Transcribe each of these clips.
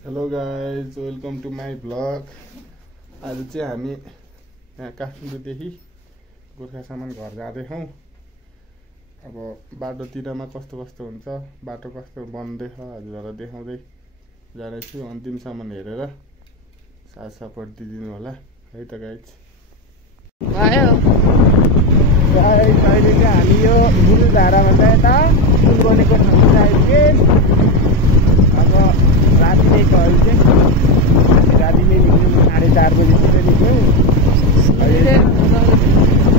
Hello guys, welcome to my vlog. आज चाहिँ हामी यहाँ काठमाडौँदेखि गोर्खासम्म घर जाँदैछौँ। अब बाटोतिरमा कस्तो कस्तो हुन्छ, बाटो कस्तो बन्दैछ हजुरहरूलाई देखाउँदै जानेछु। अन्तिमसम्म हेरेर साथ सपोर्ट दिइदिनु होला है त गाइज। अहिले चाहिँ हामी यो गुरुधाराभन्दा यता पुल बनेको ठाउँ आइपुगे। अब राति नै गयो चाहिँ राति नै निक्ल्यौँ, 4:30 बजीतिर निक्ल्यौँ। अहिले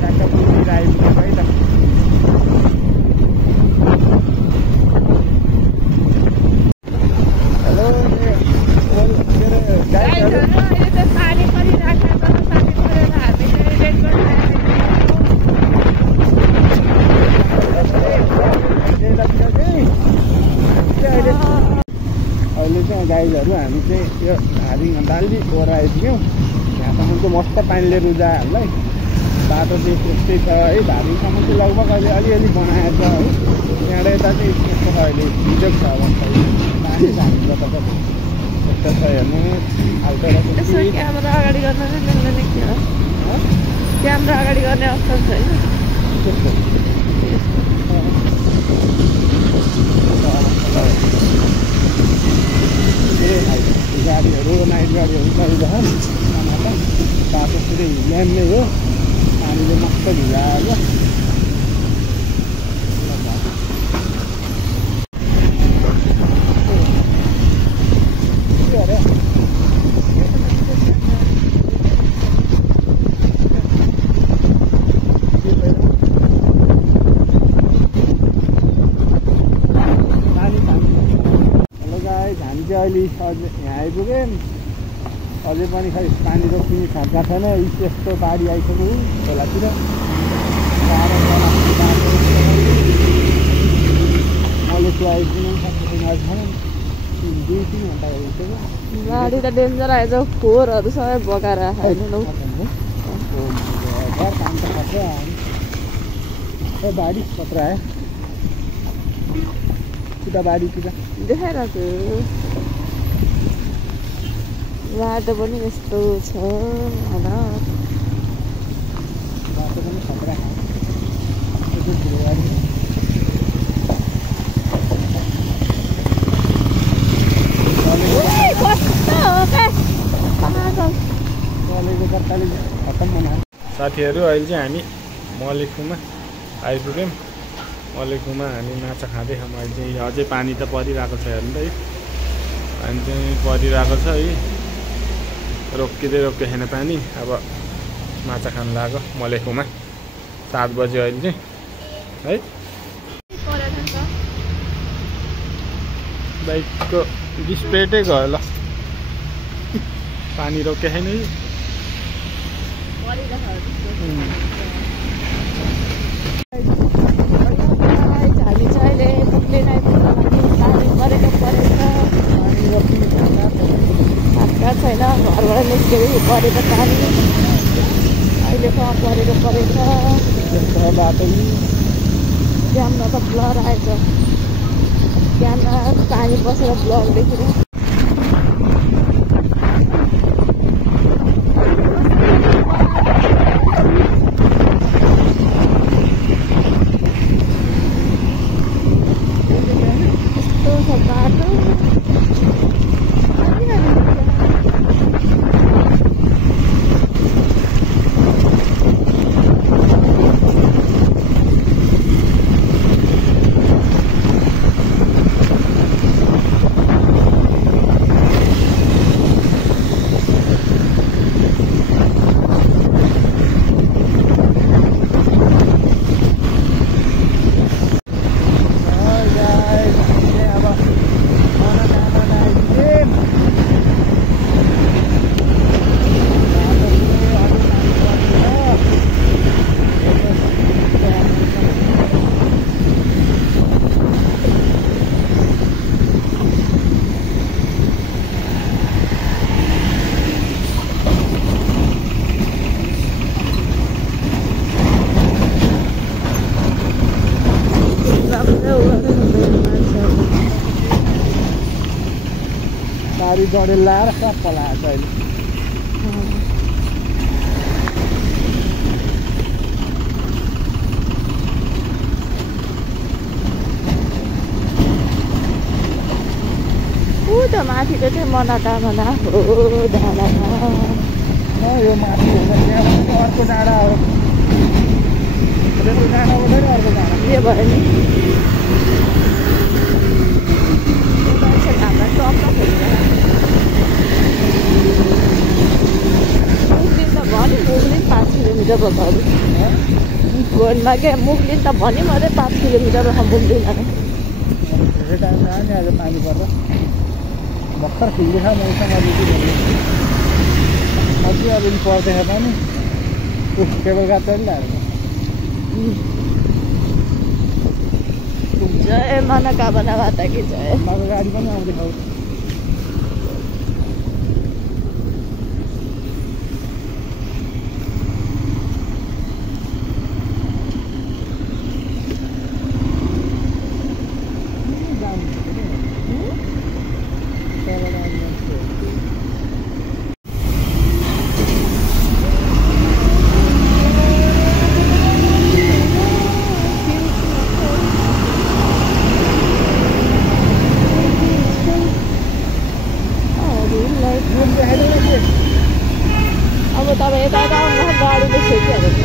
ट्याक्क पुलतिर आइपुग्यौँ है त। हेलो अहिले चाहिँ गाइजहरू हामी चाहिँ यो धादिङ डाल्ली ओर आइपुग्यौँ। यहाँसम्म चाहिँ मस्त पानीले रुजा हामीलाई। बाटो चाहिँ त्यस्तै छ है, धादिङसम्म चाहिँ लगभग अहिले अलिअलि बनाएको छ है। यहाँबाट यता चाहिँ यस्तो छ, अहिले भिजक छ अवस्था। पानी धादिङ जता यस्तो छ हेर्नु। क्यामेरा अगाडि गर्न क्यामेरा अगाडि गर्ने अप्सन छैन। गाडीहरू नाइट गाडीहरू चलिरहेछ। बाटो पुरै ल्याम नै हो, पानीले मस्त भिजायो। अहिले अझ यहाँ आइपुग्यौँ। अझै पनि खै पानी रोकिने खाँदा छैन। यस्तो बाढी आइसक्यो खोलातिर। मलेसिया आइपुग्नु सक्दैन, 2-3 घन्टा भइसक्यो। गाडी त डेन्जर आएछ, फोहोरहरू सबै बगाएर आएन। काम त खर्च बाढी कत्र आयो कि बाढीतिर देखाइरहेको बाटो पनि यस्तो छ। बाटो पनि खतरा साथीहरू, अहिले चाहिँ हामी मलेखुमा आइपुग्यौँ। मलेखुमा हामी माछा खाँदैछौँ। अहिले चाहिँ अझै पानी त परिरहेको छ हेर्नु त है, पानी चाहिँ परिरहेको छ है। रोकिँदै छैन पानी। अब माछा खानु लाग्यो मलेखुमा। 7 बज्यो अहिले चाहिँ है। बाइकको डिस्प्लेटै गयो ल, पानी रोके छैन है। हामी चाहिँ अहिले पुग्लिन आइपुग्नु लागि पानी परेको हातका छैन। घरबाट निस्केको परेको पानी अहिलेसम्म परेको बाटो क्यामेरा त ब्लर आएछ। क्यामेरा पानी पसेर ब्लर देखिरहेको। तारी डडेल लाएर सब पलाएको छ अहिले त माथिको चाहिँ मनोकामना हो डाँडामा यो माथि हुँदा त्यहाँबाट अर्को डाँडा हो रेल डाँडाबाट नि अर्को डाँडा के भयो नि हाम्रा टक्क मुगलिन त भन्यो मुगलिन 5 किलोमिटर भयो फोनमा क्या मुगलिन त भन्यो मात्रै 5 किलोमिटर मुगलिन धेरै टाइम लाग्यो नि आज पानी पर्दा भर्खर खुल्दैछ मौसम अलिकति अझै अलिअलि पर्दैछ पनि केबल गाड चलिरहेको जय मनोकामना माता कि जय माको गाडी पनि आउँदैछ अब तपाईँ यता यता आउनुहोस् गाडीले छेकिहाल्छ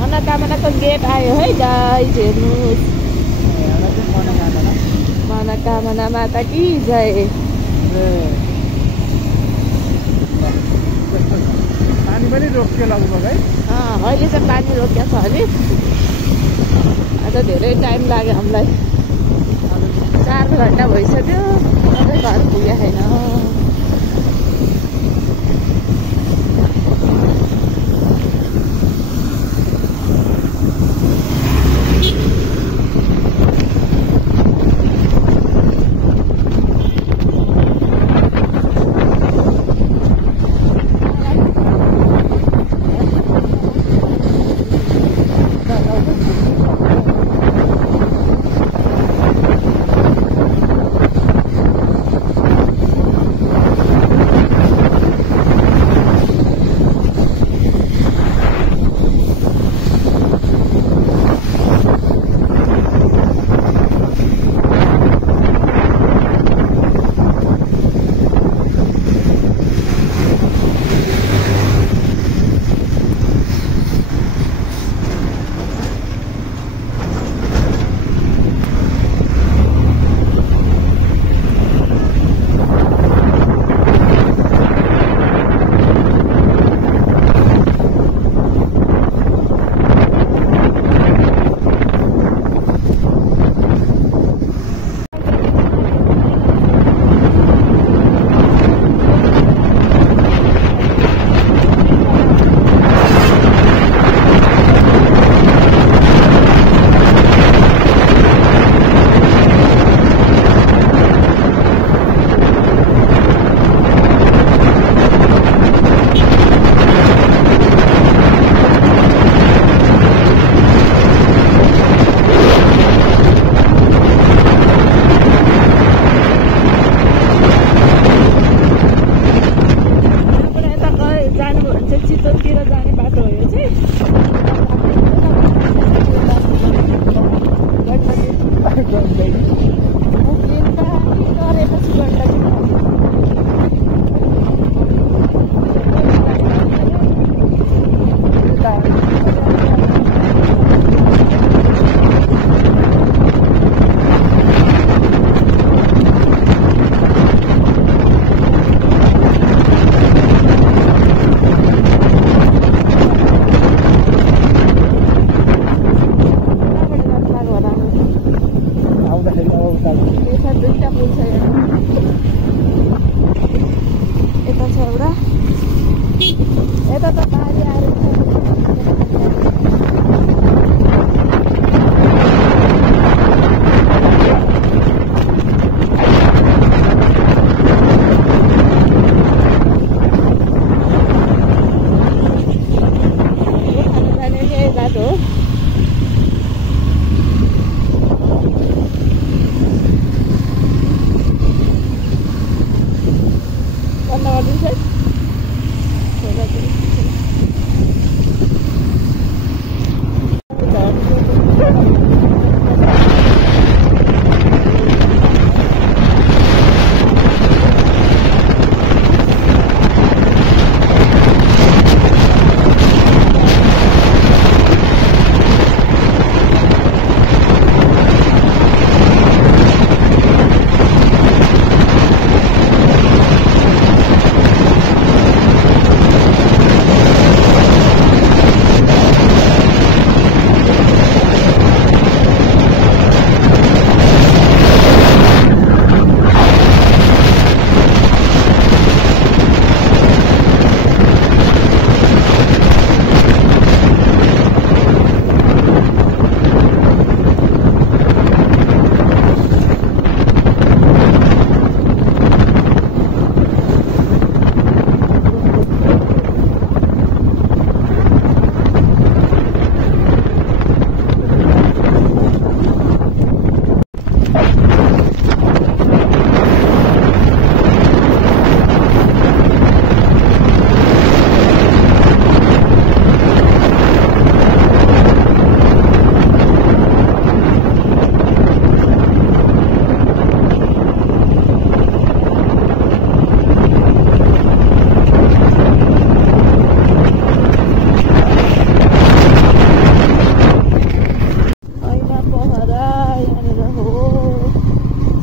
मनोकामनाको गेट आयो है गाइस हेर्नुहोस् मनोकामना माता कि जय पानी पनि रोकियो लगभग है अहिले चाहिँ पानी रोकिएको छ अलिक आज धेरै टाइम लाग्यो हामीलाई 4 घन्टा भइसक्यो अझै घर पुगेको छैन हो।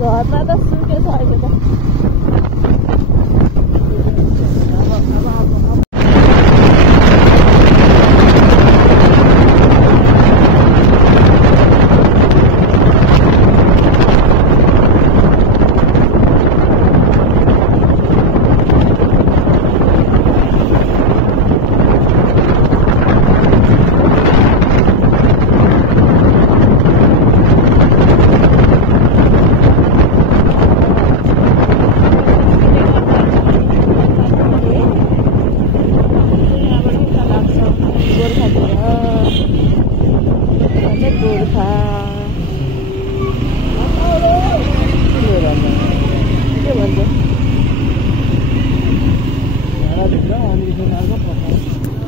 घरमा त सुकेछ अहिले त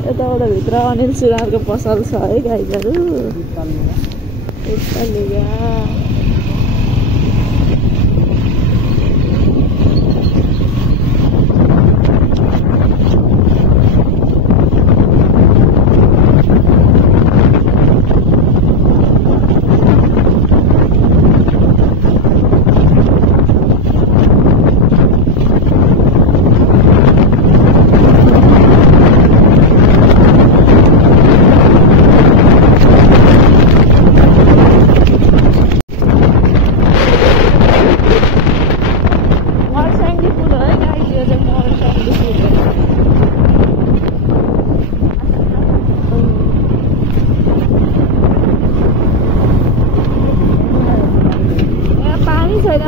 यताबाट भित्र अनिल सुनारको पसल छ है गाइजहरू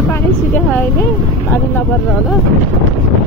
पानी सुके अहिले पानी नपरेर होला